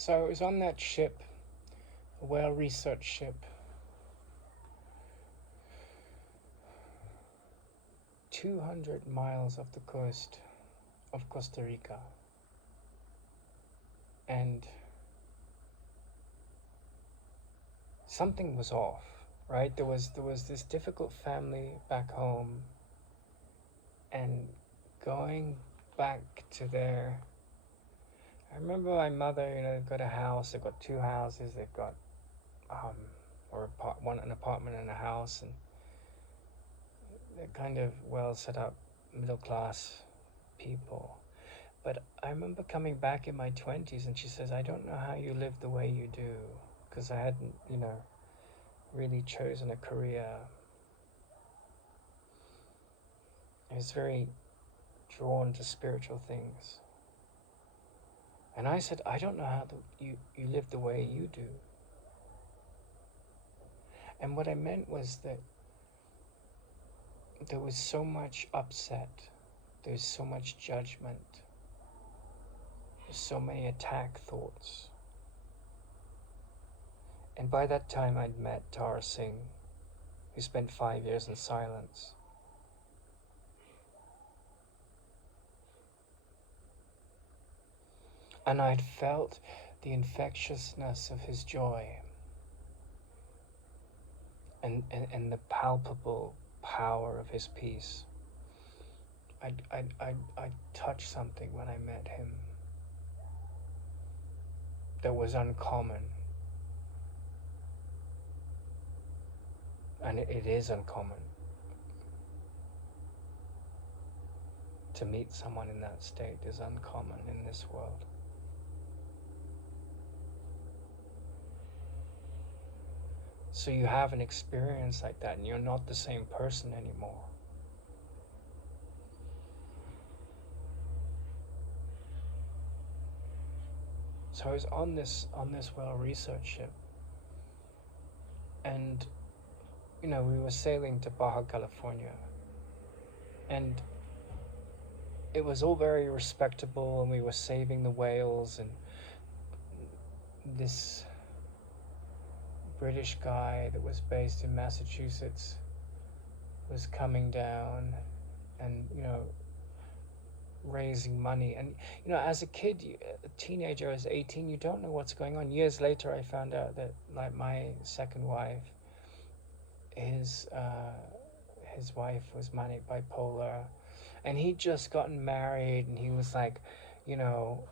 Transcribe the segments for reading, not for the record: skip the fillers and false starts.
So I was on that ship, a well-researched ship, 200 miles off the coast of Costa Rica. And something was off, right? There was this difficult family back home, and going back to their, I remember my mother, they've got a house, they've got two houses, they've got an apartment and a house, and they're kind of well set up, middle class people. But I remember coming back in my 20s, and she says, I don't know how you live the way you do, because I hadn't, really chosen a career. I was very drawn to spiritual things. And I said, I don't know how you live the way you do. And what I meant was that there was so much upset, there's so much judgment, there's so many attack thoughts. And by that time I'd met Tara Singh, who spent 5 years in silence. And I'd felt the infectiousness of his joy and the palpable power of his peace. I'd touched something when I met him that was uncommon. And it is uncommon to meet someone in that state is uncommon in this world. So you have an experience like that and you're not the same person anymore. So I was on this well-researched ship, and we were sailing to Baja California, and it was all very respectable, and we were saving the whales, and this British guy that was based in Massachusetts was coming down and raising money. And as a kid, a teenager, as 18, you don't know what's going on. Years later I found out that, like, my second wife, his wife was manic bipolar, and he'd just gotten married, and he was like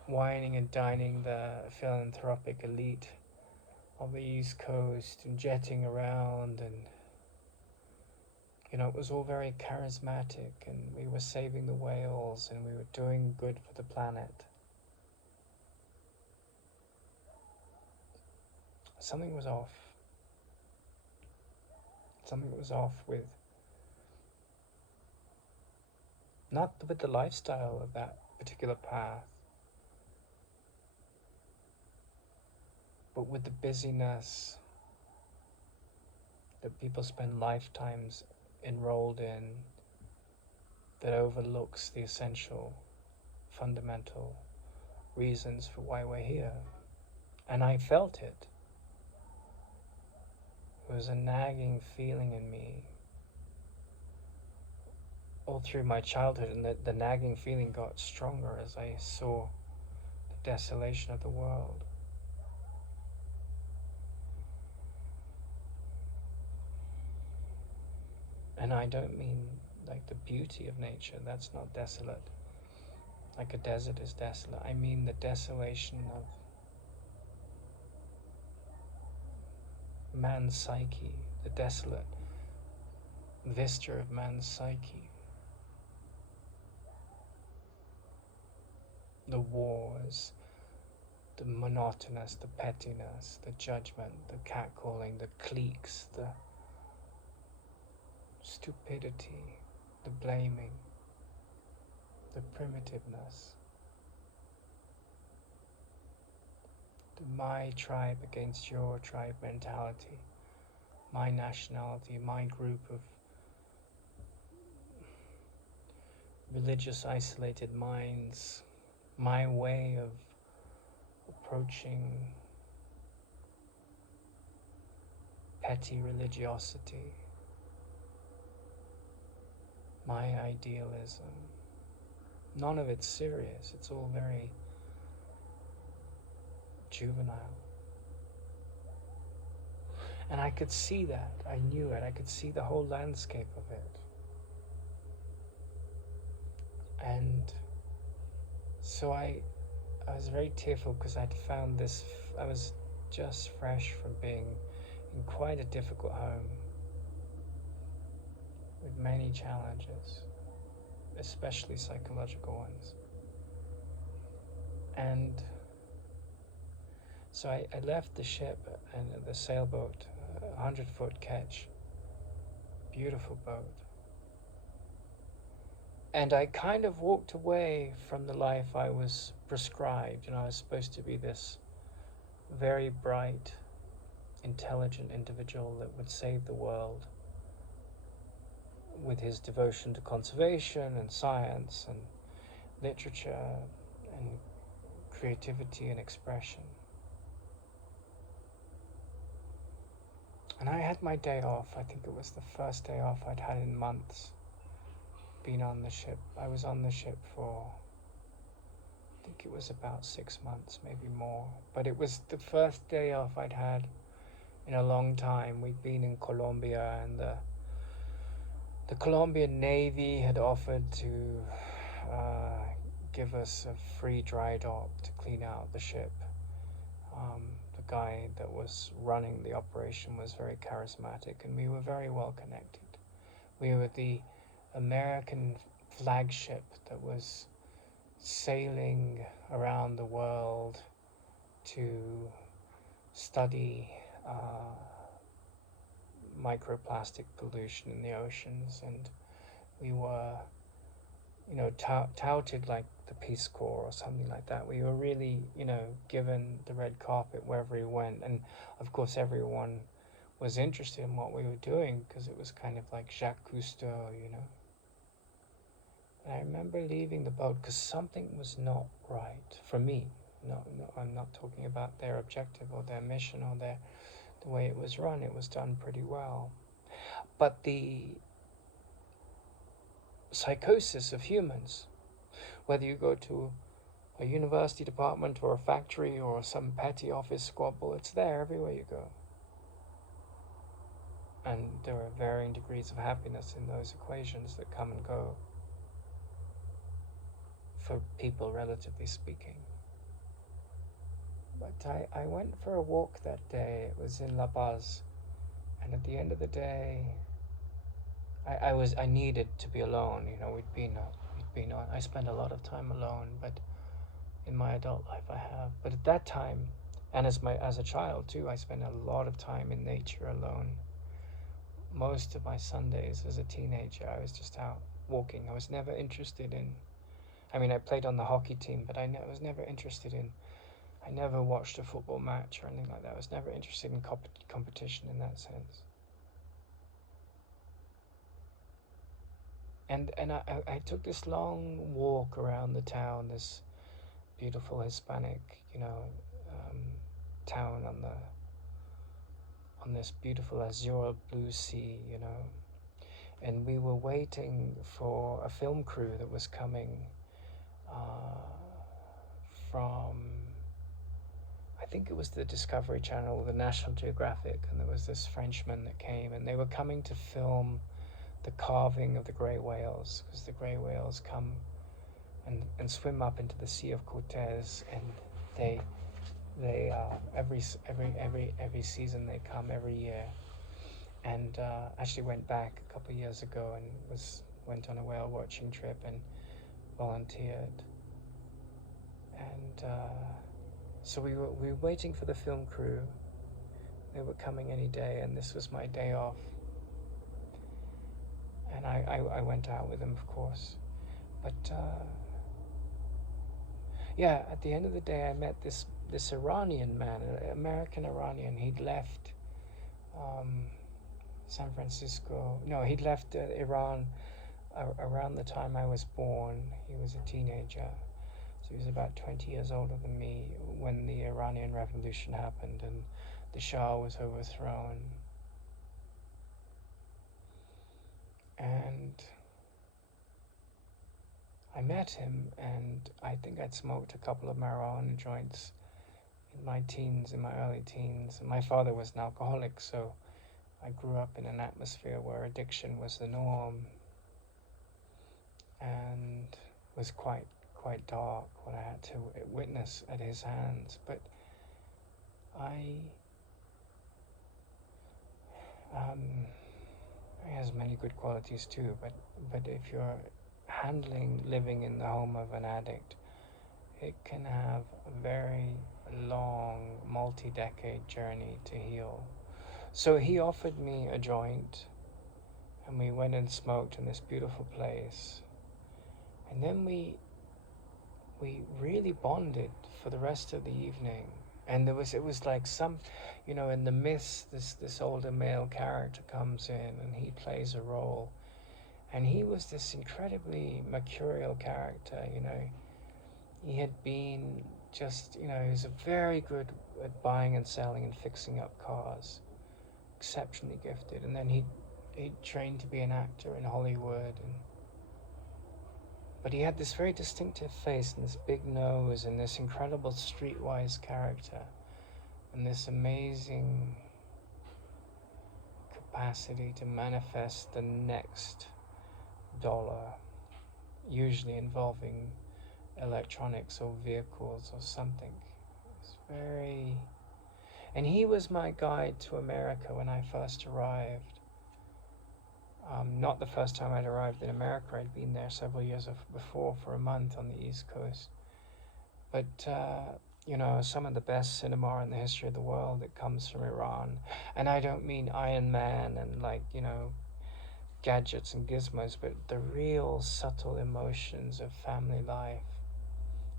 whining and dining the philanthropic elite of the East Coast and jetting around, and it was all very charismatic, and we were saving the whales, and we were doing good for the planet. Something was off. Something was off with, not with the lifestyle of that particular path, but with the busyness that people spend lifetimes enrolled in, that overlooks the essential, fundamental reasons for why we're here. And I felt it. It was a nagging feeling in me all through my childhood, and the nagging feeling got stronger as I saw the desolation of the world. And I don't mean like the beauty of nature, that's not desolate. Like a desert is desolate. I mean the desolation of man's psyche, the desolate vista of man's psyche. The wars, the monotonous, the pettiness, the judgment, the catcalling, the cliques, the stupidity, the blaming, the primitiveness, the my tribe against your tribe mentality, my nationality, my group of religious isolated minds, my way of approaching petty religiosity, my idealism. None of it's serious, it's all very juvenile. And I could see that, I knew it, I could see the whole landscape of it. And so I was very tearful because I'd found this, I was just fresh from being in quite a difficult home with many challenges, especially psychological ones. And so I left the ship and the sailboat, 100-foot ketch, beautiful boat. And I kind of walked away from the life I was prescribed. You know, I was supposed to be this very bright, intelligent individual that would save the world with his devotion to conservation and science and literature and creativity and expression. And I had my day off. I think it was the first day off I'd had in months being on the ship. I was on the ship for, I think it was about 6 months, maybe more. But it was the first day off I'd had in a long time. We'd been in Colombia, and the Colombian Navy had offered to give us a free dry dock to clean out the ship. The guy that was running the operation was very charismatic, and we were very well connected. We were the American flagship that was sailing around the world to study microplastic pollution in the oceans, and we were, you know, touted like the Peace Corps or something like that. We were really, you know, given the red carpet wherever we went, and of course everyone was interested in what we were doing because it was kind of like Jacques Cousteau, you know. And I remember leaving the boat because something was not right for me. No, I'm not talking about their objective or their mission or the way it was run. It was done pretty well. But the psychosis of humans, whether you go to a university department or a factory or some petty office squabble, it's there everywhere you go. And there are varying degrees of happiness in those equations that come and go for people, relatively speaking. But I went for a walk that day. It was in La Paz, and at the end of the day, I needed to be alone. You know, we'd been on. I spent a lot of time alone, but in my adult life I have. But at that time, and as a child too, I spent a lot of time in nature alone. Most of my Sundays as a teenager, I was just out walking. I was never interested in. I mean, I played on the hockey team, but I was never interested in. I never watched a football match or anything like that. I was never interested in competition in that sense. And I took this long walk around the town, this beautiful Hispanic, you know, town on this beautiful azure blue sea, you know. And we were waiting for a film crew that was coming from, I think it was the Discovery Channel or the National Geographic, and there was this Frenchman that came, and they were coming to film the carving of the grey whales, because the grey whales come and swim up into the Sea of Cortez, and they every season they come every year. And actually went back a couple of years ago and went on a whale watching trip and volunteered. And so we were waiting for the film crew. They were coming any day, and this was my day off. And I went out with them, of course. But yeah, at the end of the day, I met this Iranian man, an American Iranian. He'd left San Francisco. No, he'd left Iran around the time I was born. He was a teenager. So he was about 20 years older than me when the Iranian Revolution happened and the Shah was overthrown. And I met him, and I think I'd smoked a couple of marijuana joints in my teens, in my early teens. And my father was an alcoholic, so I grew up in an atmosphere where addiction was the norm, and was quite dark what I had to witness at his hands. But I he has many good qualities too. But if you're handling living in the home of an addict, it can have a very long, multi-decade journey to heal. So he offered me a joint, and we went and smoked in this beautiful place. And then we really bonded for the rest of the evening. And it was like some, in the myths, this older male character comes in and he plays a role. And he was this incredibly mercurial character, He had been just, he was very good at buying and selling and fixing up cars, exceptionally gifted. And then he trained to be an actor in Hollywood, but he had this very distinctive face and this big nose and this incredible streetwise character and this amazing capacity to manifest the next dollar, usually involving electronics or vehicles or something. It's very... And he was my guide to America when I first arrived. Not the first time I'd arrived in America. I'd been there several years before for a month on the East Coast. But, some of the best cinema in the history of the world, it comes from Iran. And I don't mean Iron Man and gadgets and gizmos, but the real subtle emotions of family life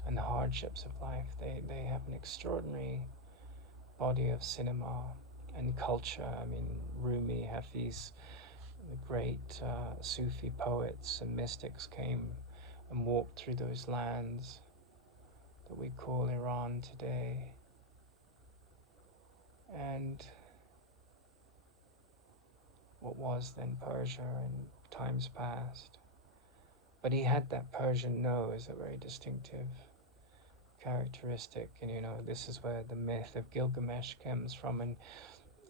and the hardships of life. They have an extraordinary body of cinema and culture. I mean, Rumi, Hafiz, the great Sufi poets and mystics came and walked through those lands that we call Iran today. And what was then Persia in times past. But he had that Persian nose, a very distinctive characteristic. And this is where the myth of Gilgamesh comes from. And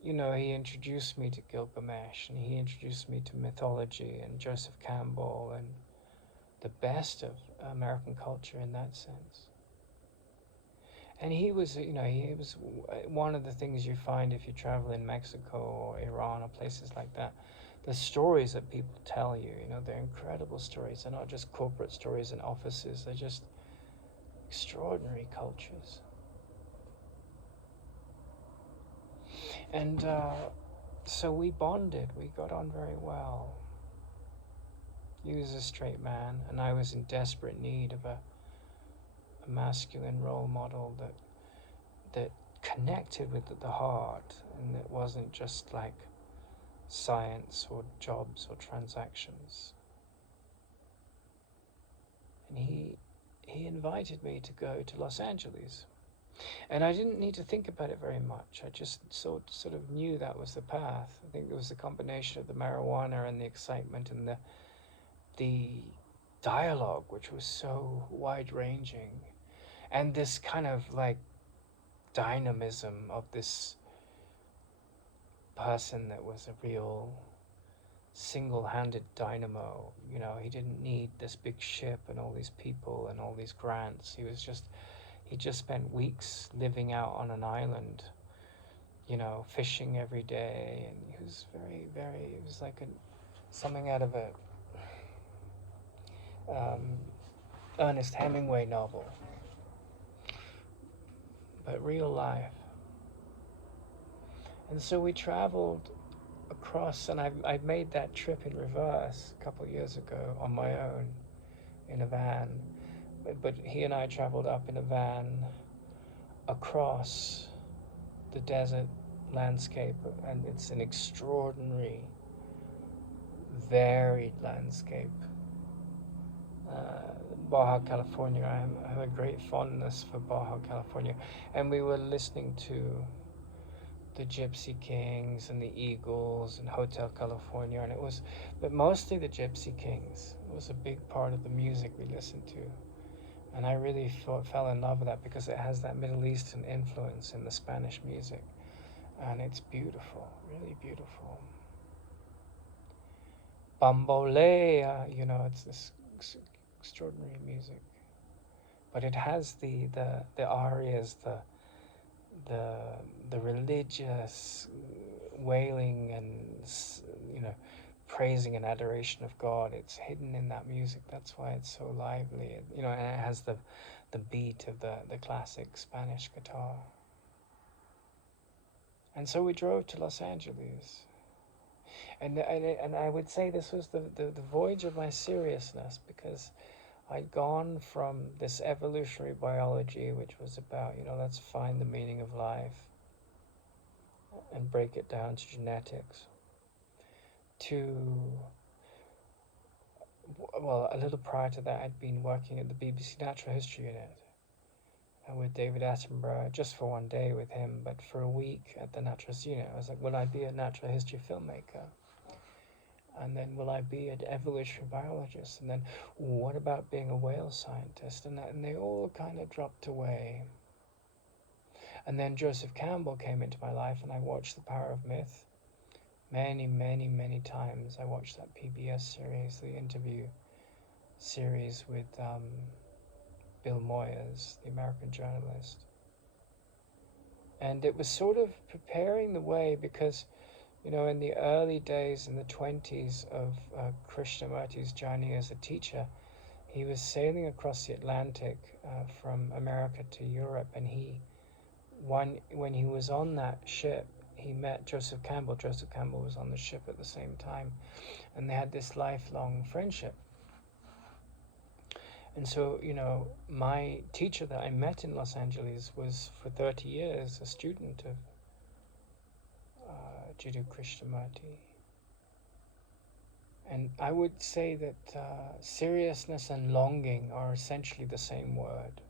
he introduced me to Gilgamesh, and he introduced me to mythology and Joseph Campbell and the best of American culture in that sense. And he was one of the things you find if you travel in Mexico or Iran or places like that. The stories that people tell you, they're incredible stories. They're not just corporate stories in offices. They're just extraordinary cultures. And so we bonded. We got on very well. He was a straight man, and I was in desperate need of a masculine role model that connected with the heart, and it wasn't just like science or jobs or transactions. And he invited me to go to Los Angeles. And I didn't need to think about it very much. I just sort of knew that was the path. I think it was the combination of the marijuana and the excitement and the dialogue, which was so wide-ranging, and this kind of dynamism of this person that was a real single-handed dynamo. He didn't need this big ship and all these people and all these grants. He just spent weeks living out on an island, fishing every day, and he was it was like something out of a Ernest Hemingway novel, but real life. And so we traveled across, and I made that trip in reverse a couple of years ago on my own in a van. But he and I traveled up in a van across the desert landscape, and it's an extraordinary, varied landscape. Baja California. I have a great fondness for Baja California, and we were listening to the Gypsy Kings and the Eagles and Hotel California, and it was, but mostly the Gypsy Kings. It was a big part of the music we listened to, and I really fell in love with that because it has that Middle Eastern influence in the Spanish music, and it's beautiful, really beautiful. Bambolea, it's this extraordinary music, but it has the arias, the the religious wailing and praising and adoration of God. It's hidden in that music. That's why it's so lively. And it has the beat of the classic Spanish guitar. And so we drove to Los Angeles. And I would say this was the voyage of my seriousness, because I'd gone from this evolutionary biology, which was about, let's find the meaning of life and break it down to genetics, to, well, a little prior to that, I'd been working at the BBC Natural History Unit with David Attenborough, just for one day with him, but for a week at the Natural History Unit. I was like, will I be a natural history filmmaker? And then will I be an evolutionary biologist? And then what about being a whale scientist? And they all kind of dropped away. And then Joseph Campbell came into my life, and I watched The Power of Myth many, many, many times. I watched that PBS series, the interview series with Bill Moyers, the American journalist. And it was sort of preparing the way, because in the early days, in the 20s of Krishnamurti's journey as a teacher, he was sailing across the Atlantic from America to Europe, and when he was on that ship, he met Joseph Campbell. Joseph Campbell was on the ship at the same time, and they had this lifelong friendship. And so, my teacher that I met in Los Angeles was for 30 years a student of Jiddu Krishnamurti. And I would say that seriousness and longing are essentially the same word,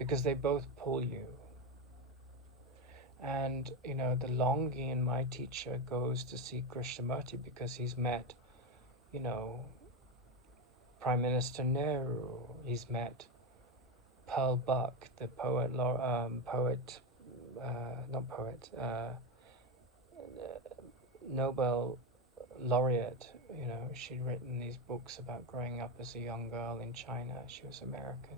because they both pull you. And, the longing in my teacher goes to see Krishnamurti because he's met, Prime Minister Nehru. He's met Pearl Buck, the Nobel laureate. She'd written these books about growing up as a young girl in China. She was American.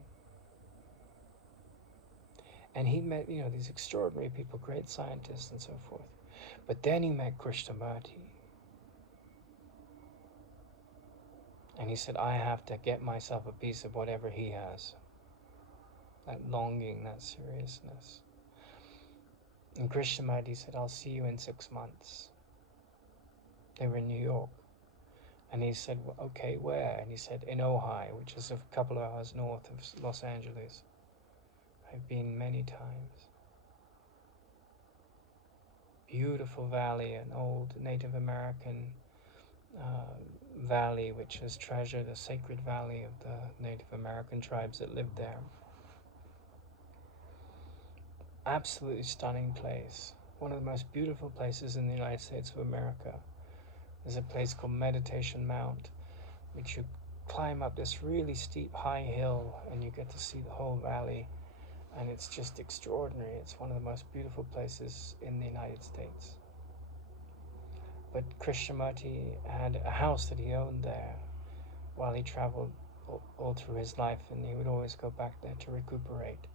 And he met, these extraordinary people, great scientists and so forth. But then he met Krishnamurti. And he said, I have to get myself a piece of whatever he has. That longing, that seriousness. And Krishnamurti said, I'll see you in 6 months. They were in New York. And he said, well, okay, where? And he said, in Ojai, which is a couple of hours north of Los Angeles. I've been many times. Beautiful valley, an old Native American valley which has treasured, a sacred valley of the Native American tribes that lived there. Absolutely stunning place. One of the most beautiful places in the United States of America. There's a place called Meditation Mount, which you climb up this really steep high hill and you get to see the whole valley, and it's just extraordinary. It's one of the most beautiful places in the United States. But Krishnamurti had a house that he owned there while he traveled all through his life, and he would always go back there to recuperate.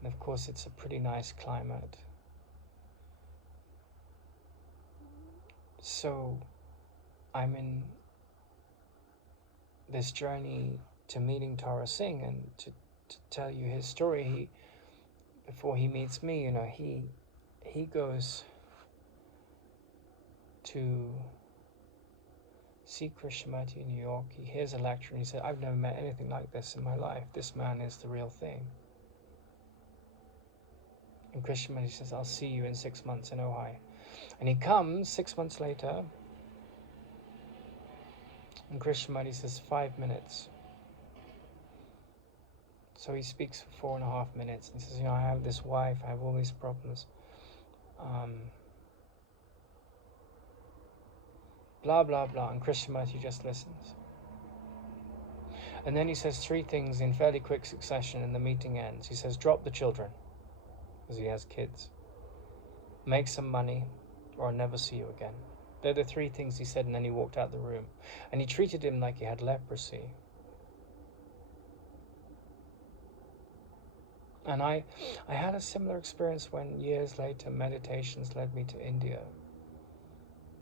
And of course it's a pretty nice climate. So I'm in this journey to meeting Tara Singh, and to tell you his story. Before he meets me, he goes to see Krishnamurti in New York. He hears a lecture and he said, I've never met anything like this in my life. This man is the real thing. And Krishnamurti says, I'll see you in 6 months in Ojai. And he comes 6 months later, and Krishnamurti says, 5 minutes. So he speaks for 4.5 minutes and says, I have this wife, I have all these problems. Blah, blah, blah. And Krishnamurti just listens. And then he says 3 things in fairly quick succession and the meeting ends. He says, drop the children, because he has kids. Make some money, or I'll never see you again. They're the 3 things he said, and then he walked out the room. And he treated him like he had leprosy. And I had a similar experience when years later meditations led me to India.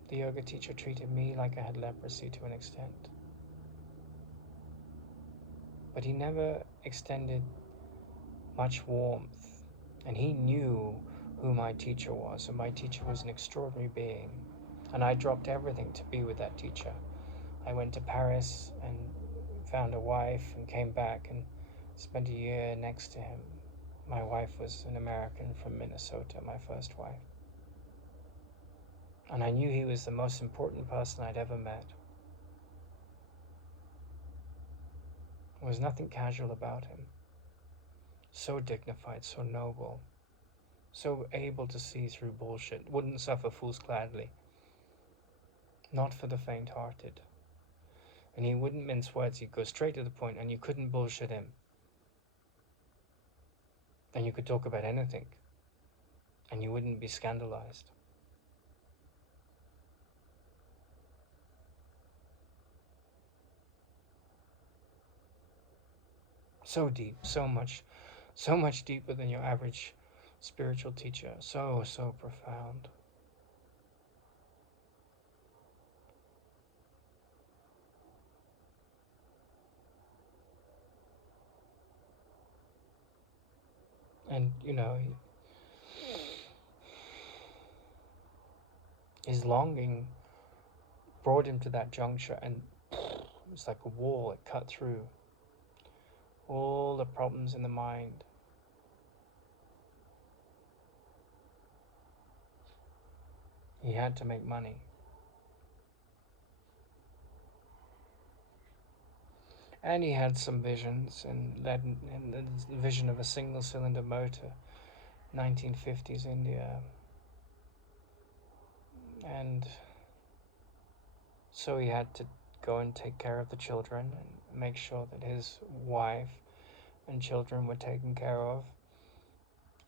The yoga teacher treated me like I had leprosy to an extent. But he never extended much warmth. And he knew who my teacher was, and my teacher was an extraordinary being. And I dropped everything to be with that teacher. I went to Paris and found a wife and came back and spent a year next to him. My wife was an American from Minnesota, my first wife. And I knew he was the most important person I'd ever met. There was nothing casual about him. So dignified, so noble, so able to see through bullshit, wouldn't suffer fools gladly. Not for the faint-hearted. And he wouldn't mince words, he'd go straight to the point, and you couldn't bullshit him. And you could talk about anything, and you wouldn't be scandalized. So deep, so much deeper than your average spiritual teacher. So profound. And, his longing brought him to that juncture, and it was like a wall. It cut through all the problems in the mind. He had to make money. And he had some visions, and led in the vision of a single-cylinder motor, 1950s India. And so he had to go and take care of the children and make sure that his wife and children were taken care of.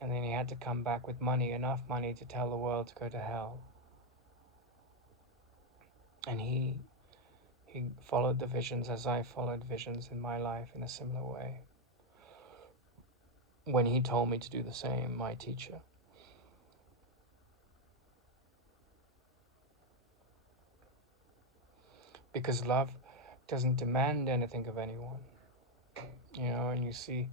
And then he had to come back with money, enough money to tell the world to go to hell. And he followed the visions as I followed visions in my life in a similar way. When he told me to do the same, my teacher. Because love doesn't demand anything of anyone. And you see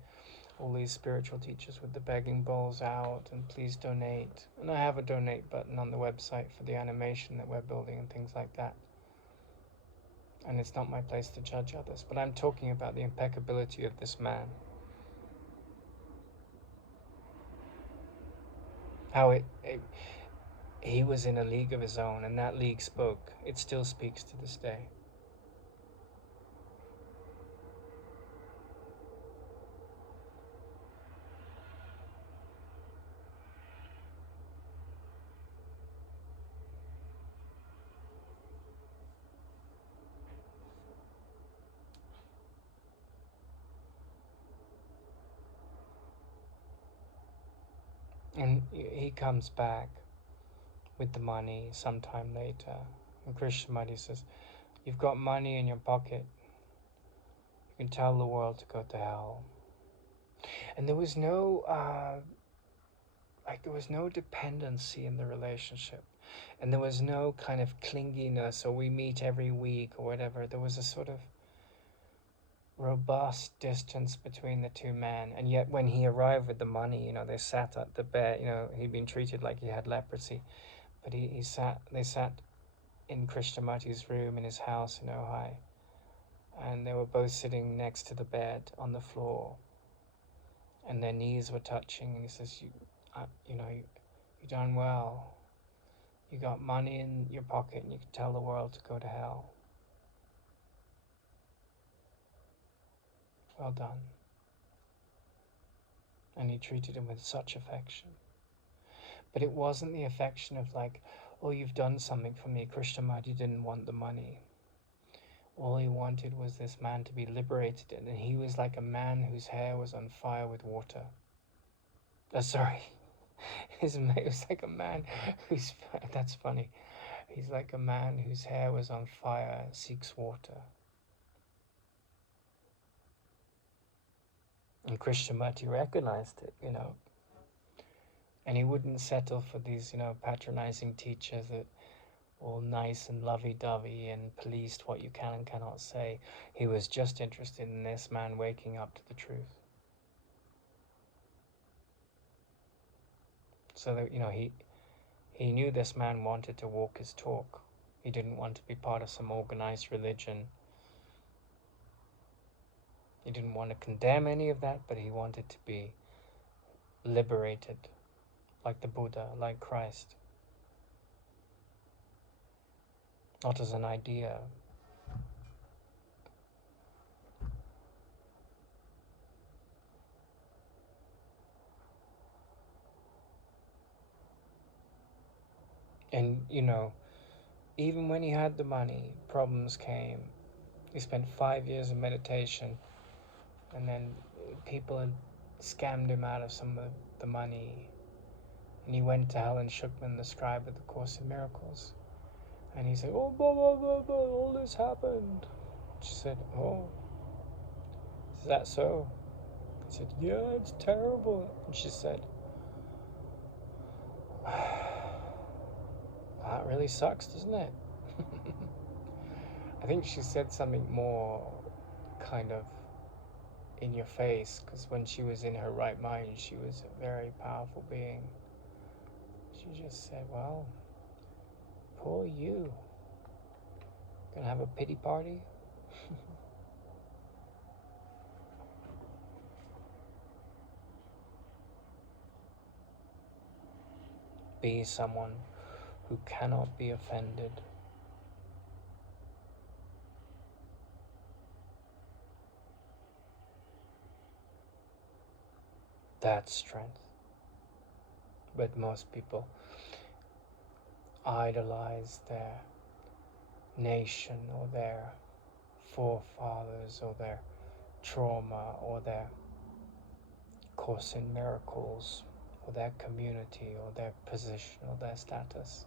all these spiritual teachers with the begging bowls out and please donate. And I have a donate button on the website for the animation that we're building and things like that. And it's not my place to judge others, but I'm talking about the impeccability of this man. How he was in a league of his own, and that league spoke. It still speaks to this day. And he comes back with the money sometime later. And Krishnamurti says, you've got money in your pocket. You can tell the world to go to hell. And there was no, there was no dependency in the relationship. And there was no kind of clinginess, or we meet every week or whatever. There was a sort of robust distance between the two men. And yet when he arrived with the money, they sat at the bed, he'd been treated like he had leprosy. But they sat in Krishnamurti's room in his house in Ojai. And they were both sitting next to the bed on the floor. And their knees were touching. And he says, you done well. You got money in your pocket and you can tell the world to go to hell. Well done. and he treated him with such affection. But it wasn't the affection of like, oh, you've done something for me. Krishnamurti didn't want the money. All he wanted was this man to be liberated, and he was like a man whose hair was on fire with water. Sorry, he was like a man whose, that's funny. He's like a man whose hair was on fire, seeks water. And Krishnamurti recognized it, and he wouldn't settle for these, patronizing teachers that all nice and lovey-dovey and policed what you can and cannot say. He was just interested in this man waking up to the truth. So that, he knew this man wanted to walk his talk. He didn't want to be part of some organized religion. He didn't want to condemn any of that, but he wanted to be liberated, like the Buddha, like Christ. Not as an idea. And, even when he had the money, problems came. He spent 5 years in meditation, and then people had scammed him out of some of the money. And he went to Helen Schuckman, the scribe of the Course in Miracles. And he said, oh, blah, blah, blah, blah, all this happened. She said, oh, is that so? He said, yeah, it's terrible. And she said, that really sucks, doesn't it? I think she said something more kind of in your face, because when she was in her right mind, she was a very powerful being. She just said, well, poor you. Gonna have a pity party? Be someone who cannot be offended. That's strength. But most people idolize their nation or their forefathers or their trauma or their Course in Miracles or their community or their position or their status.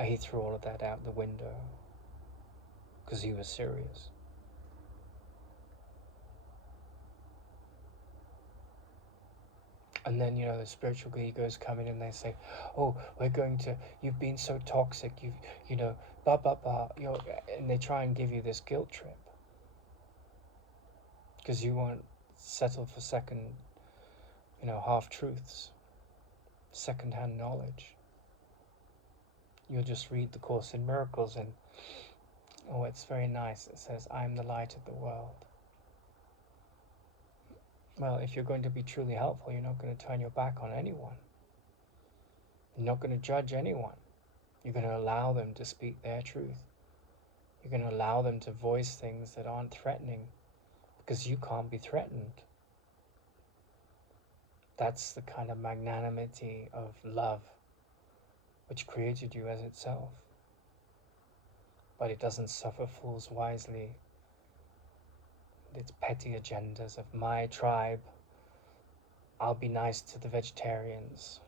He threw all of that out the window because he was serious. And then, the spiritual egos come in and they say, oh, you've been so toxic, blah, blah, blah, and they try and give you this guilt trip. Because you won't settle for second, half-truths, second-hand knowledge. You'll just read the Course in Miracles and, oh, it's very nice. It says, I'm the light of the world. Well, if you're going to be truly helpful, you're not going to turn your back on anyone. You're not going to judge anyone. You're going to allow them to speak their truth. You're going to allow them to voice things that aren't threatening, because you can't be threatened. That's the kind of magnanimity of love which created you as itself. But it doesn't suffer fools wisely. Its petty agendas of my tribe. I'll be nice to the vegetarians.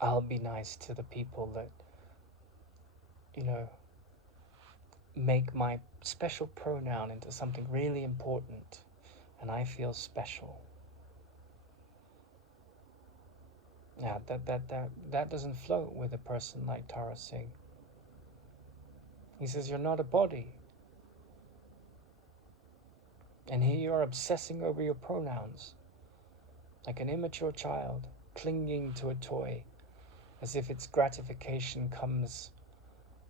I'll be nice to the people that, make my special pronoun into something really important, and I feel special. Now, that doesn't float with a person like Tara Singh. He says, you're not a body. And here you are obsessing over your pronouns, like an immature child clinging to a toy, as if its gratification comes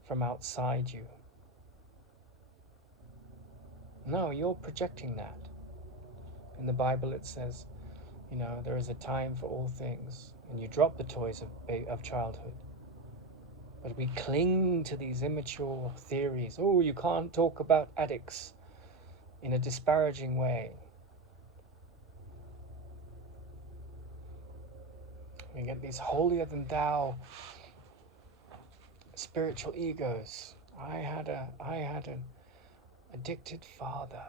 from outside you. No, you're projecting that. In the Bible it says, there is a time for all things, and you drop the toys of childhood. But we cling to these immature theories. Oh, you can't talk about addicts in a disparaging way. We get these holier than thou spiritual egos. I had an addicted father.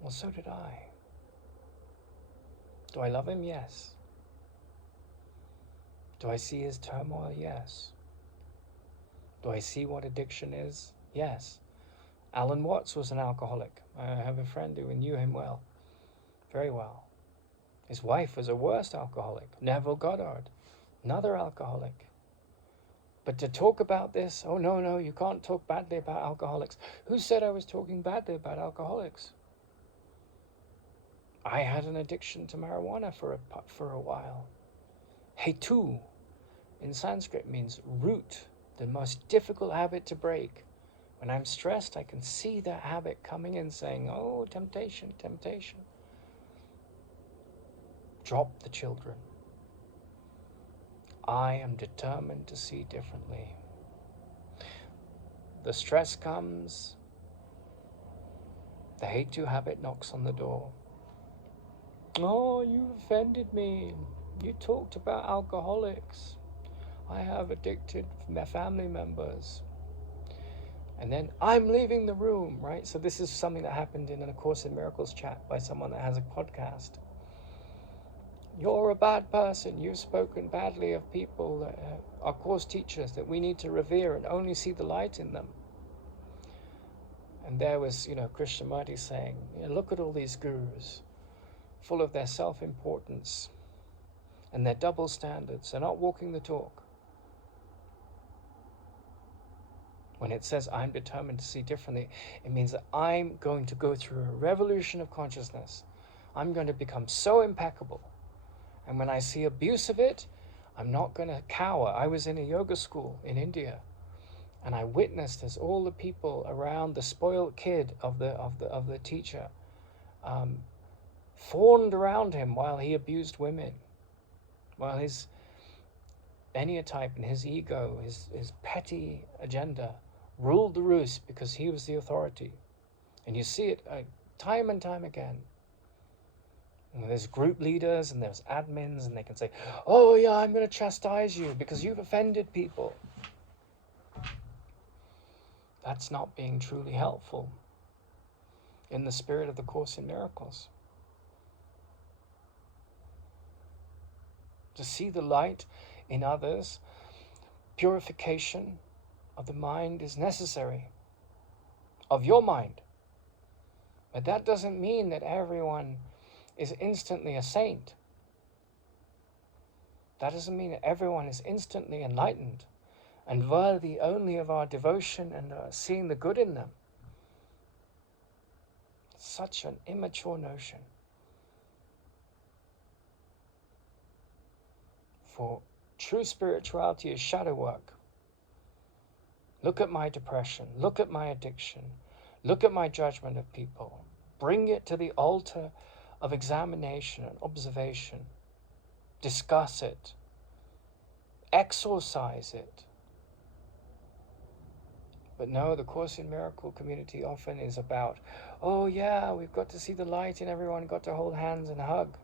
Well, so did I. Do I love him? Yes. Do I see his turmoil? Yes. Do I see what addiction is? Yes. Alan Watts was an alcoholic. I have a friend who knew him well, very well. His wife was a worse alcoholic. Neville Goddard, another alcoholic. But to talk about this, oh no, you can't talk badly about alcoholics. Who said I was talking badly about alcoholics? I had an addiction to marijuana for a while. Hetu in Sanskrit means root, the most difficult habit to break. When I'm stressed, I can see that habit coming in saying, oh, temptation, temptation. Drop the children. I am determined to see differently. The stress comes, the Hetu habit knocks on the door. Oh, you offended me. You talked about alcoholics. I have addicted family members. And then I'm leaving the room, right? So this is something that happened in a Course in Miracles chat by someone that has a podcast. You're a bad person. You've spoken badly of people that are Course teachers that we need to revere and only see the light in them. And there was, Krishnamurti saying, look at all these gurus, full of their self-importance and their double standards. They're not walking the talk. When it says, I'm determined to see differently, it means that I'm going to go through a revolution of consciousness. I'm going to become so impeccable. And when I see abuse of it, I'm not going to cower. I was in a yoga school in India, and I witnessed as all the people around the spoiled kid of the teacher fawned around him while he abused women, while his enneatype and his ego, his petty agenda ruled the roost because he was the authority. And you see it time and time again. And there's group leaders and there's admins, and they can say, oh yeah, I'm going to chastise you because you've offended people. That's not being truly helpful in the spirit of the Course in Miracles. To see the light in others, purification of the mind is necessary, of your mind. But that doesn't mean that everyone is instantly a saint. That doesn't mean that everyone is instantly enlightened and worthy only of our devotion and seeing the good in them. It's such an immature notion. For true spirituality is shadow work. Look at my depression. Look at my addiction. Look at my judgment of people. Bring it to the altar of examination and observation. Discuss it. Exorcise it. But no, the Course in Miracle community often is about, oh yeah, we've got to see the light in everyone, got to hold hands and hug.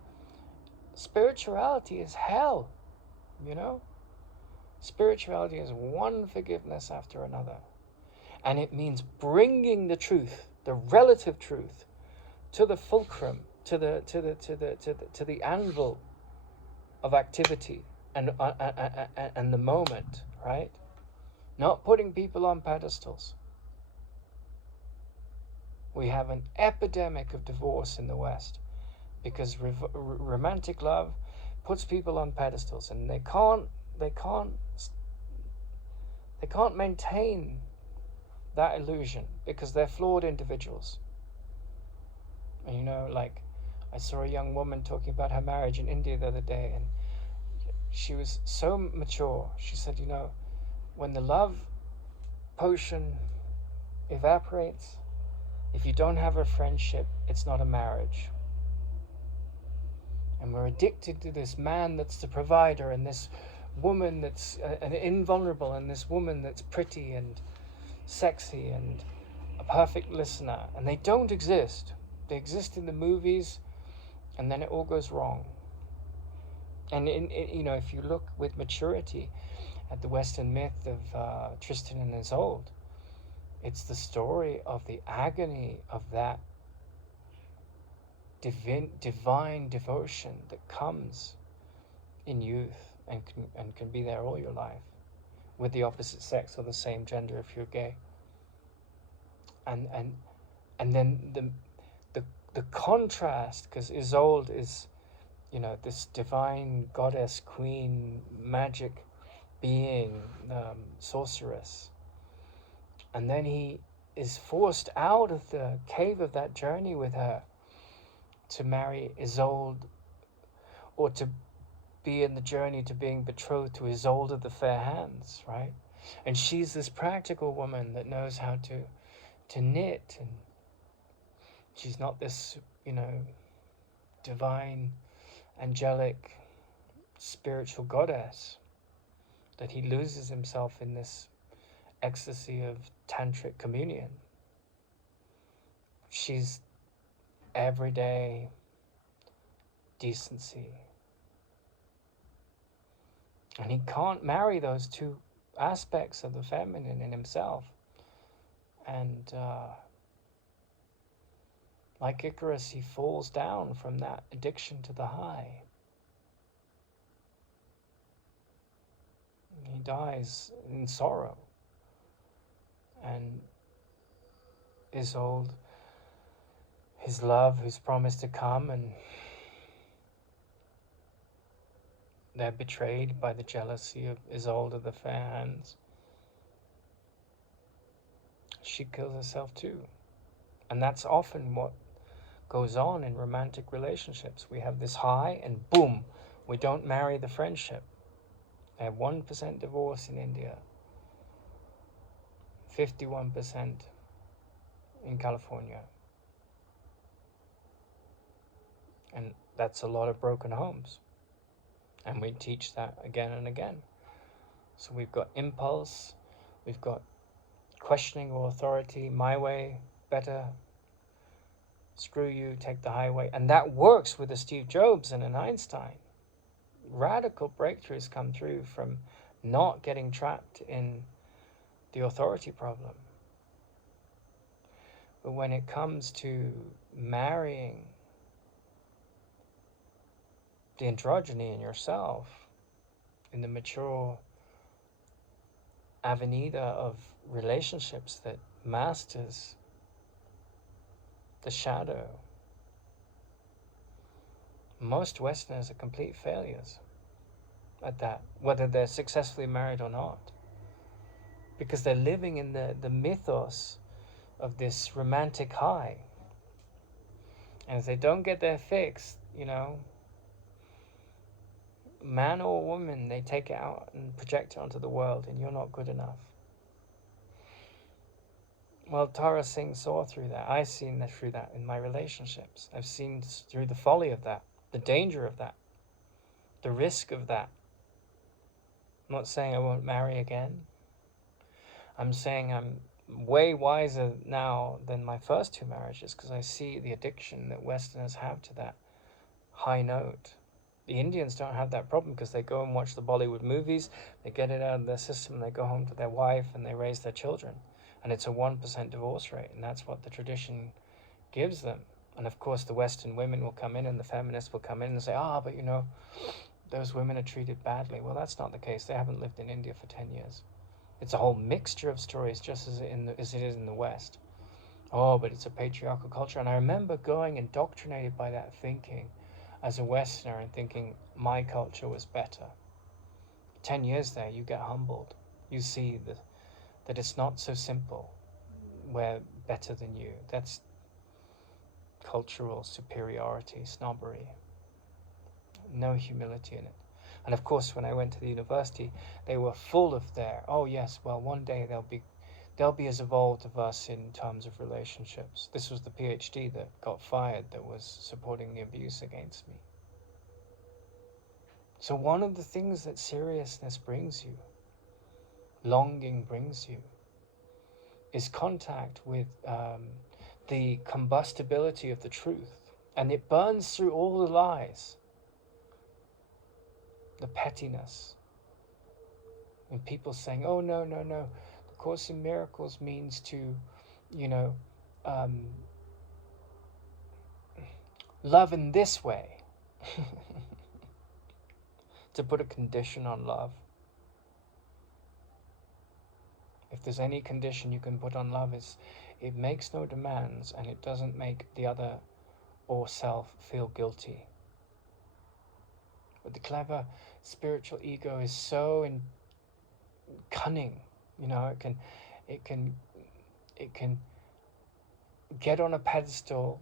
Spirituality is hell, Spirituality is one forgiveness after another. And it means bringing the truth, the relative truth, to the fulcrum, to the anvil of activity and the moment, right? Not putting people on pedestals. We have an epidemic of divorce in the West because romantic love puts people on pedestals, and they can't maintain that illusion because they're flawed individuals. And I saw a young woman talking about her marriage in India the other day, and she was so mature. She said, when the love potion evaporates, if you don't have a friendship, it's not a marriage. And we're addicted to this man that's the provider, and this woman that's invulnerable, and this woman that's pretty and sexy and a perfect listener. And they don't exist. They exist in the movies, and then it all goes wrong. And if you look with maturity at the Western myth of Tristan and Isolde, it's the story of the agony of that divine devotion that comes in youth and can be there all your life with the opposite sex or the same gender if you're gay. And then the contrast, because Isolde is, this divine goddess, queen, magic being, sorceress, and then he is forced out of the cave of that journey with her to marry Isolde, or to be in the journey to being betrothed to Isolde of the Fair Hands, right? And she's this practical woman that knows how to knit, and she's not this, divine, angelic, spiritual goddess that he loses himself in this ecstasy of tantric communion. She's everyday decency. And he can't marry those two aspects of the feminine in himself. And like Icarus, he falls down from that addiction to the high. He dies in sorrow. And Isolde, his love, who's promised to come, and they're betrayed by the jealousy of Isolde of the Fair Hands. She kills herself too. And that's often what goes on in romantic relationships. We have this high and boom, we don't marry the friendship. They have 1% divorce in India, 51% in California. And that's a lot of broken homes. And we teach that again and again. So we've got impulse, we've got questioning of authority, my way, better, screw you, take the highway. And that works with a Steve Jobs and an Einstein. Radical breakthroughs come through from not getting trapped in the authority problem. But when it comes to marrying the androgyny in yourself, in the mature avenida of relationships that masters the shadow, most Westerners are complete failures at that, whether they're successfully married or not, because they're living in the mythos of this romantic high. And if they don't get their fix, man or woman, they take it out and project it onto the world, and you're not good enough. Well, Tara Singh saw through that. I've seen that through that in my relationships. I've seen through the folly of that, the danger of that, the risk of that. I'm not saying I won't marry again. I'm saying I'm way wiser now than my first two marriages, because I see the addiction that Westerners have to that high note. The Indians don't have that problem because they go and watch the Bollywood movies, they get it out of their system, and they go home to their wife and they raise their children. And it's a 1% divorce rate, and that's what the tradition gives them. And of course the Western women will come in, and the feminists will come in and say, but those women are treated badly. Well, that's not the case. They haven't lived in India for 10 years. It's a whole mixture of stories, just as it is in the West. But it's a patriarchal culture. And I remember going indoctrinated by that thinking as a Westerner and thinking my culture was better. 10 years there, you get humbled. You see that it's not so simple. We're better than you. That's cultural superiority, snobbery. No humility in it. And of course, when I went to the university, they were full of one day they'll be as evolved of us in terms of relationships. This was the PhD that got fired that was supporting the abuse against me. So one of the things that seriousness brings you, longing brings you, is contact with the combustibility of the truth. And it burns through all the lies. the pettiness. And people saying, oh, no, no, no, the Course in Miracles means to, you know, um, love in this way. To put a condition on love. If there's any condition you can put on love, is it makes no demands and it doesn't make the other or self feel guilty. But the clever spiritual ego is so cunning, you know, it can get on a pedestal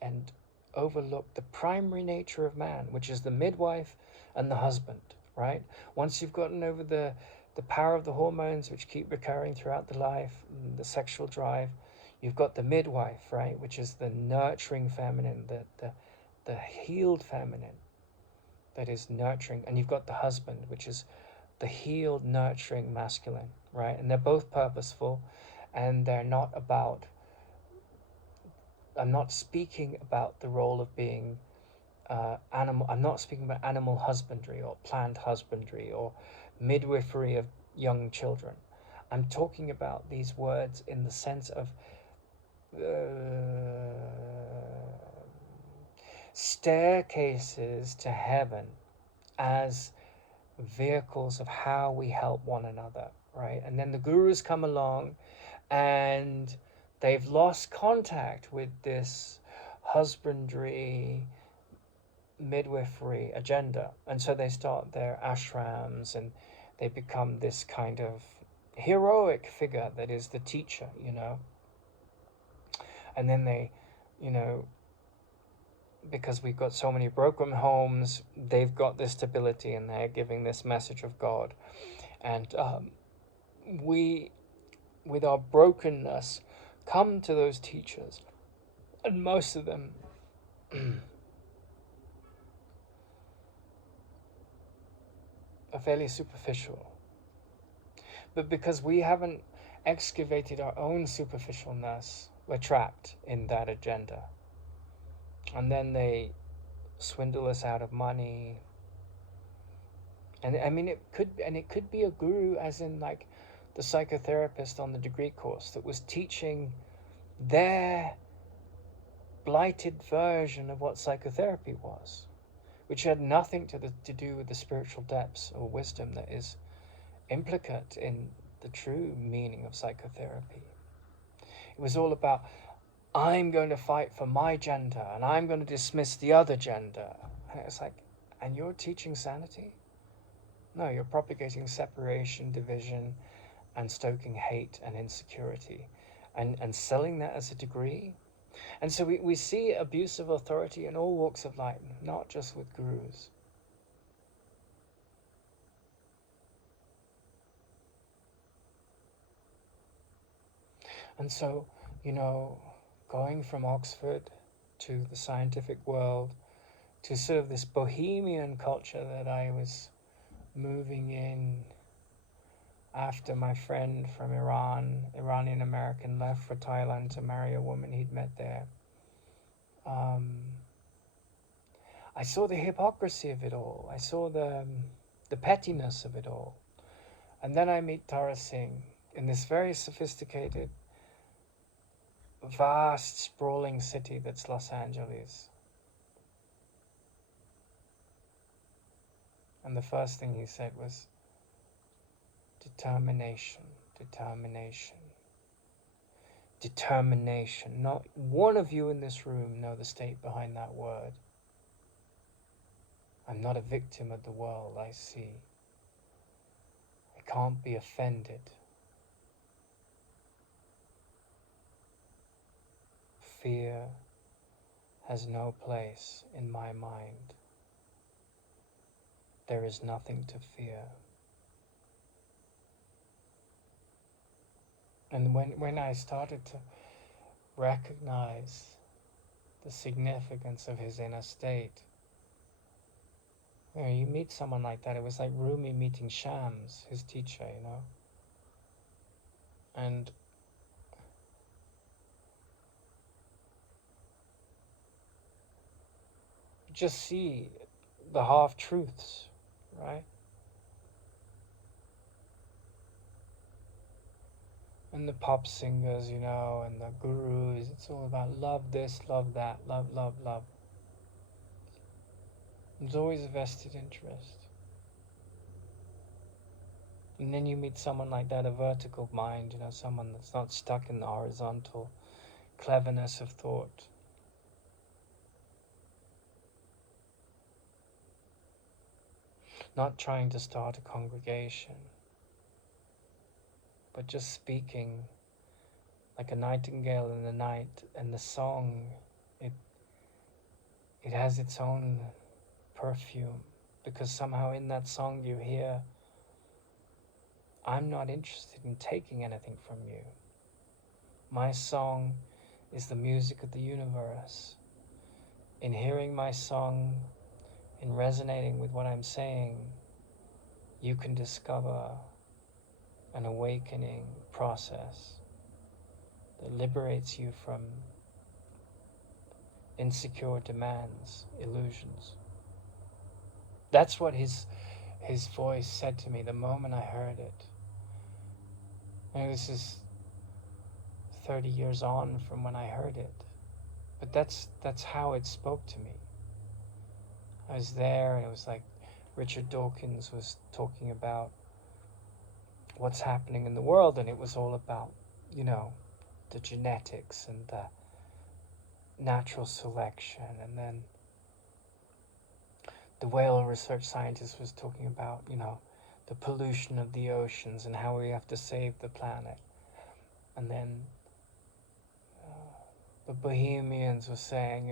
and overlook the primary nature of man, which is the midwife and the husband, right? Once you've gotten over the power of the hormones, which keep recurring throughout the life, the sexual drive, you've got the midwife, right, which is the nurturing feminine, the healed feminine that is nurturing, and you've got the husband, which is the healed, nurturing masculine, right? And they're both purposeful, and they're not about, I'm not speaking about the role of being animal. I'm not speaking about animal husbandry or plant husbandry or midwifery of young children. I'm talking about these words in the sense of staircases to heaven as vehicles of how we help one another, right? And then the gurus come along and they've lost contact with this husbandry, midwifery agenda, and so they start their ashrams and they become this kind of heroic figure that is the teacher, you know. And then they, you know, because we've got so many broken homes, they've got this stability and they're giving this message of God. And we, with our brokenness, come to those teachers, and most of them are fairly superficial. But because we haven't excavated our own superficialness, we're trapped in that agenda. And then they swindle us out of money. And I mean, it could be a guru, as in like the psychotherapist on the degree course that was teaching their blighted version of what psychotherapy was, which had nothing to do with the spiritual depths or wisdom that is implicate in the true meaning of psychotherapy. It was all about, I'm going to fight for my gender and I'm going to dismiss the other gender. And it's like, and you're teaching sanity? No, you're propagating separation, division, and stoking hate and insecurity, and selling that as a degree. And so we see abuse of authority in all walks of life, not just with gurus. And so, you know, going from Oxford to the scientific world to sort of this bohemian culture that I was moving in after my friend from Iran, Iranian American, left for Thailand to marry a woman he'd met there. I saw the hypocrisy of it all. I saw the pettiness of it all. And then I meet Tara Singh in this very sophisticated, vast, sprawling city that's Los Angeles. And the first thing he said was, determination, determination, determination. Not one of you in this room know the state behind that word. I'm not a victim of the world I see. I can't be offended. Fear has no place in my mind. There is nothing to fear. And when I started to recognize the significance of his inner state, you know, you meet someone like that, it was like Rumi meeting Shams, his teacher, you know. And just see the half-truths, right? And the pop singers, and the gurus, it's all about love this, love that, love, love, love. There's always a vested interest. And then you meet someone like that, a vertical mind, someone that's not stuck in the horizontal cleverness of thought. Not trying to start a congregation, but just speaking like a nightingale in the night. And the song, it has its own perfume, because somehow in that song you hear, I'm not interested in taking anything from you. My song is the music of the universe. In hearing my song, in resonating with what I'm saying, you can discover an awakening process that liberates you from insecure demands, illusions. That's what his voice said to me the moment I heard it. And this is 30 years on from when I heard it. But that's how it spoke to me. I was there, and it was like Richard Dawkins was talking about what's happening in the world, and it was all about, the genetics and the natural selection. And then the whale research scientist was talking about, the pollution of the oceans and how we have to save the planet. And then the Bohemians were saying,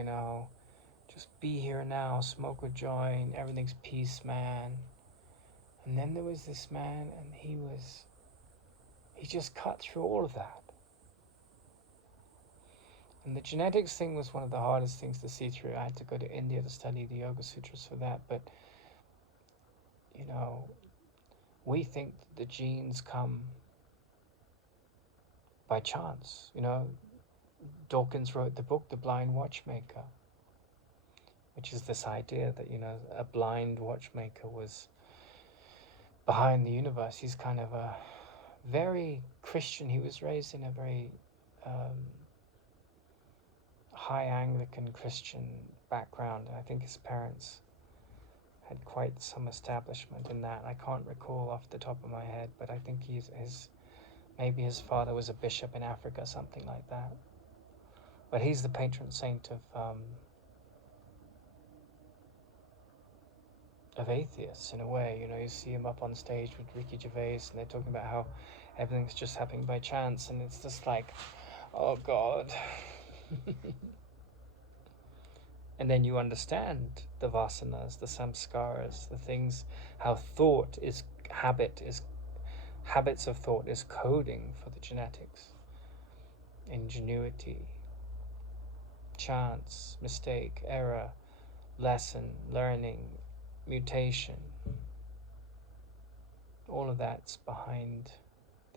just be here now, smoke a joint, everything's peace, man. And then there was this man, and he just cut through all of that. And the genetics thing was one of the hardest things to see through. I had to go to India to study the Yoga Sutras for that. But, we think that the genes come by chance. Dawkins wrote the book, The Blind Watchmaker, which is this idea that, a blind watchmaker was behind the universe. He's kind of a very Christian. He was raised in a very high Anglican Christian background. I think his parents had quite some establishment in that. I can't recall off the top of my head, but I think maybe his father was a bishop in Africa, something like that. But he's the patron saint of atheists, in a way. You see him up on stage with Ricky Gervais, and they're talking about how everything's just happening by chance, and it's just like, oh God. And then you understand the vasanas, the samskaras, the things, how habits of thought is coding for the genetics. Ingenuity, chance, mistake, error, lesson, learning, mutation. All of that's behind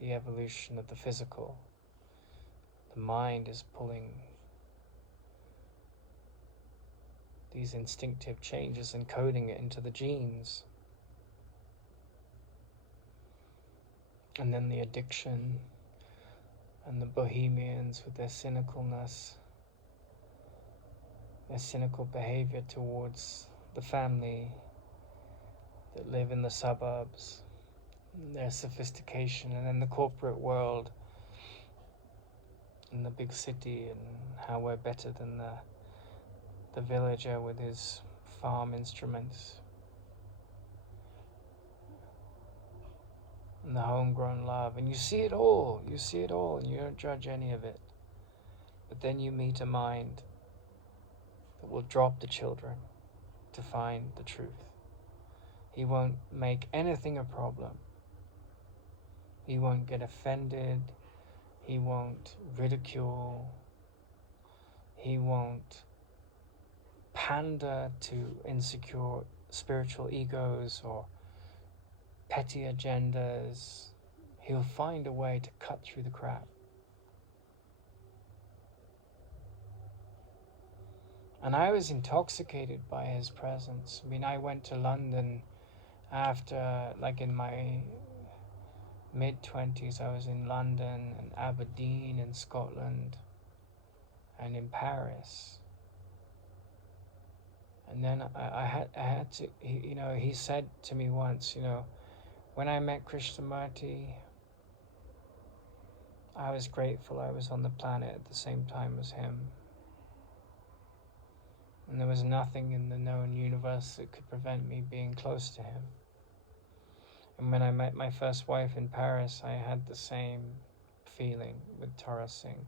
the evolution of the physical. The mind is pulling these instinctive changes and coding it into the genes. And then the addiction and the bohemians with their cynicalness, their cynical behavior towards the family that live in the suburbs, their sophistication, and then the corporate world in the big city, and how we're better than the villager with his farm instruments, and the homegrown love. And you see it all, and you don't judge any of it. But then you meet a mind that will drop the children to find the truth. He won't make anything a problem. He won't get offended. He won't ridicule. He won't pander to insecure spiritual egos or petty agendas. He'll find a way to cut through the crap. And I was intoxicated by his presence. I mean, I went to London After, like in my mid-20s, I was in London and Aberdeen in Scotland and in Paris. And then I had to, he said to me once, when I met Krishnamurti, I was grateful I was on the planet at the same time as him. And there was nothing in the known universe that could prevent me being close to him. And when I met my first wife in Paris, I had the same feeling with Tara Singh.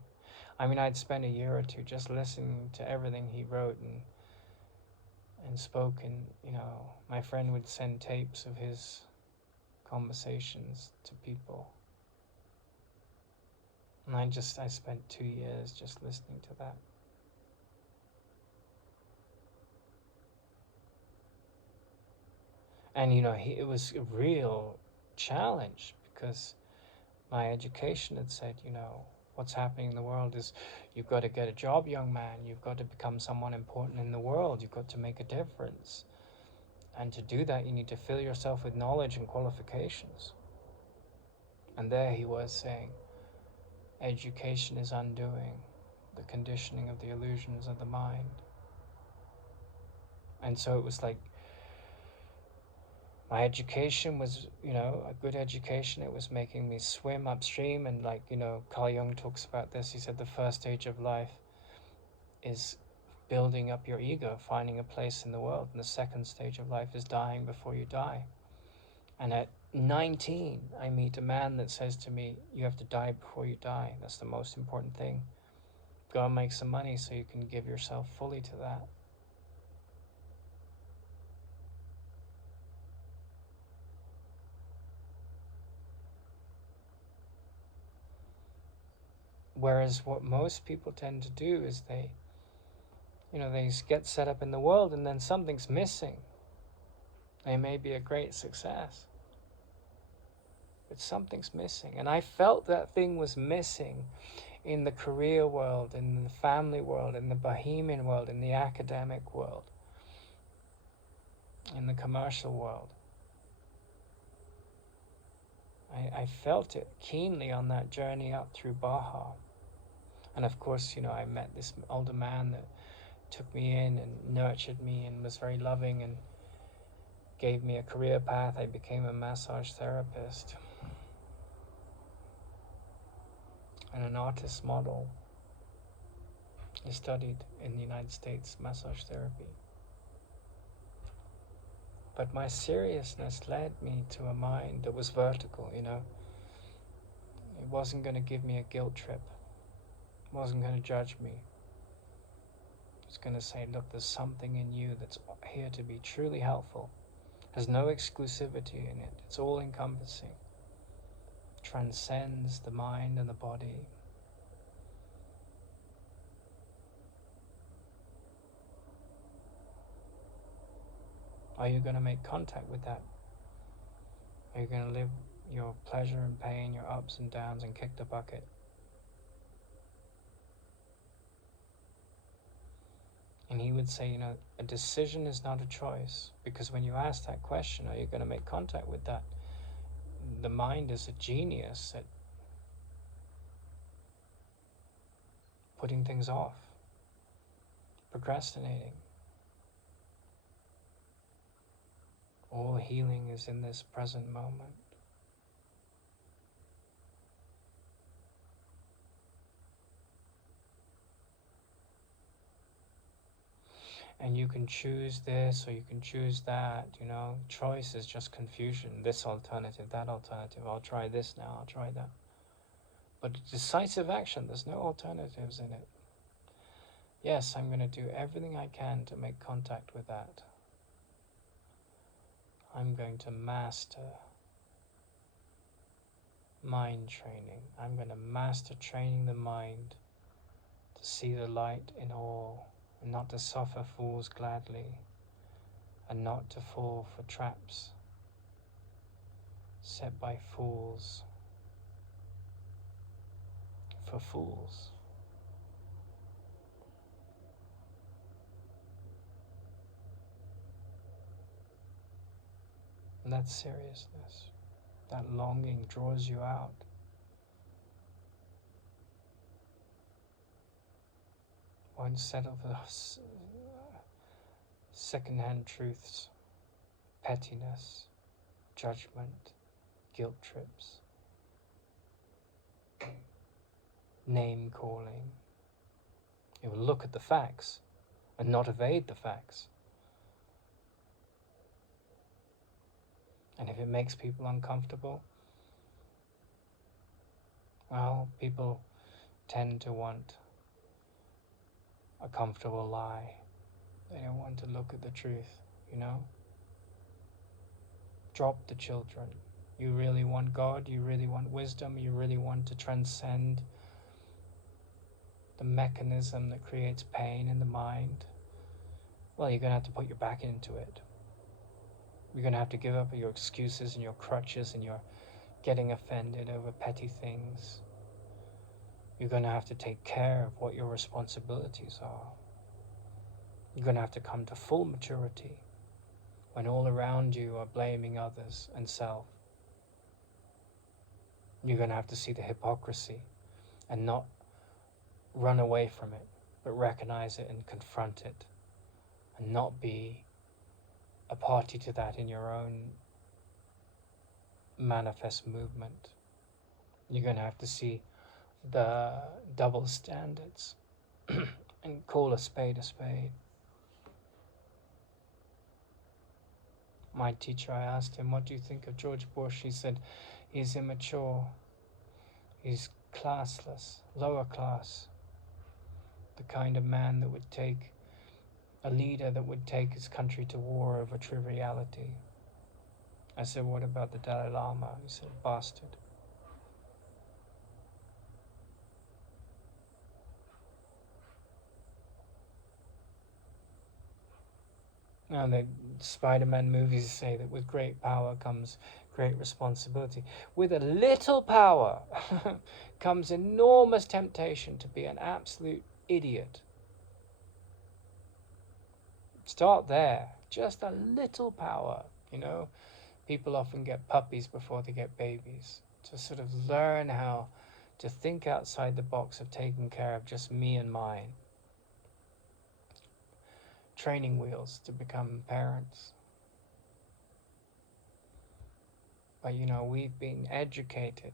I mean, I'd spent a year or two just listening to everything he wrote and spoke, and my friend would send tapes of his conversations to people. And I spent 2 years just listening to that. And it was a real challenge because my education had said, what's happening in the world is you've got to get a job, young man. You've got to become someone important in the world. You've got to make a difference. And to do that, you need to fill yourself with knowledge and qualifications. And there he was saying, education is undoing the conditioning of the illusions of the mind. And so it was like, my education was, a good education. It was making me swim upstream. And like, Carl Jung talks about this. He said the first stage of life is building up your ego, finding a place in the world. And the second stage of life is dying before you die. And at 19, I meet a man that says to me, you have to die before you die. That's the most important thing. Go and make some money so you can give yourself fully to that. Whereas what most people tend to do is they get set up in the world and then something's missing. They may be a great success, but something's missing. And I felt that thing was missing in the career world, in the family world, in the bohemian world, in the academic world, in the commercial world. I felt it keenly on that journey up through Baja. And of course, I met this older man that took me in and nurtured me and was very loving and gave me a career path. I became a massage therapist and an artist model. I studied in the United States massage therapy. But my seriousness led me to a mind that was vertical, It wasn't going to give me a guilt trip. It wasn't going to judge me. It's going to say, look, there's something in you that's here to be truly helpful. Has no exclusivity in it. It's all encompassing. Transcends the mind and the body. Are you going to make contact with that? Are you going to live your pleasure and pain, your ups and downs, and kick the bucket? And he would say, a decision is not a choice. Because when you ask that question, are you going to make contact with that? The mind is a genius at putting things off, procrastinating. All healing is in this present moment. And you can choose this or you can choose that, Choice is just confusion. This alternative, that alternative. I'll try this now, I'll try that. But decisive action, there's no alternatives in it. Yes, I'm going to do everything I can to make contact with that. I'm going to master mind training. I'm going to master training the mind to see the light in all, and not to suffer fools gladly, and not to fall for traps set by fools for fools. And that seriousness, that longing draws you out. Won't settle for second-hand truths, pettiness, judgment, guilt trips, name calling. It will look at the facts and not evade the facts. And if it makes people uncomfortable, well, people tend to want a comfortable lie. They don't want to look at the truth, you know? Drop the children. You really want God, you really want wisdom, you really want to transcend the mechanism that creates pain in the mind. Well, you're going to have to put your back into it. You're going to have to give up your excuses and your crutches and your getting offended over petty things. You're going to have to take care of what your responsibilities are. You're going to have to come to full maturity when all around you are blaming others and self. You're going to have to see the hypocrisy and not run away from it, but recognize it and confront it, and not be a party to that in your own manifest movement. You're going to have to see the double standards and call a spade a spade. My teacher, I asked him, what do you think of George Bush? He said, he's immature, he's classless, lower class, the kind of man that would take, a leader that would take his country to war over triviality. I said, what about the Dalai Lama? He said, bastard. Now, the Spider-Man movies say that with great power comes great responsibility. With a little power comes enormous temptation to be an absolute idiot. Start there. Just a little power, you know. People often get puppies before they get babies. To sort of learn how to think outside the box of taking care of just me and mine. Training wheels to become parents. But you know, we've been educated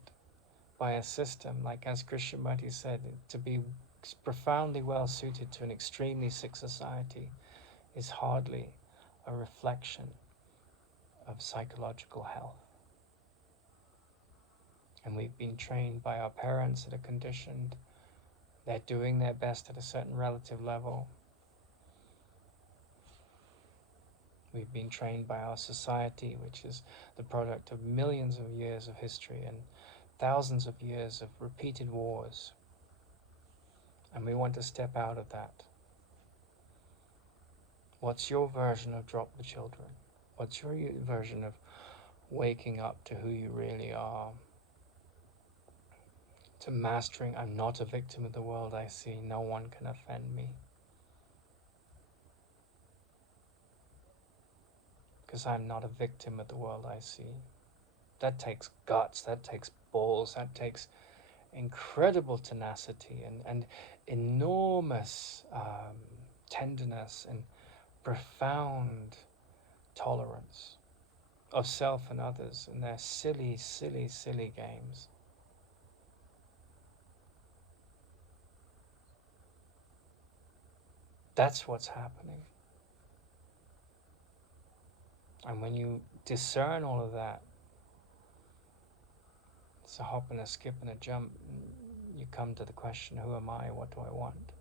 by a system, like as Krishnamurti said, to be profoundly well suited to an extremely sick society is hardly a reflection of psychological health. And we've been trained by our parents that are conditioned. They're doing their best at a certain relative level. We've been trained by our society, which is the product of millions of years of history and thousands of years of repeated wars. And we want to step out of that. What's your version of drop the children? What's your version of waking up to who you really are? To mastering, I'm not a victim of the world I see, no one can offend me. Because I'm not a victim of the world I see. That takes guts, that takes balls, that takes incredible tenacity and enormous tenderness and profound tolerance of self and others and their silly, silly, silly games. That's what's happening. And when you discern all of that, it's a hop and a skip and a jump. You come to the question, who am I? What do I want?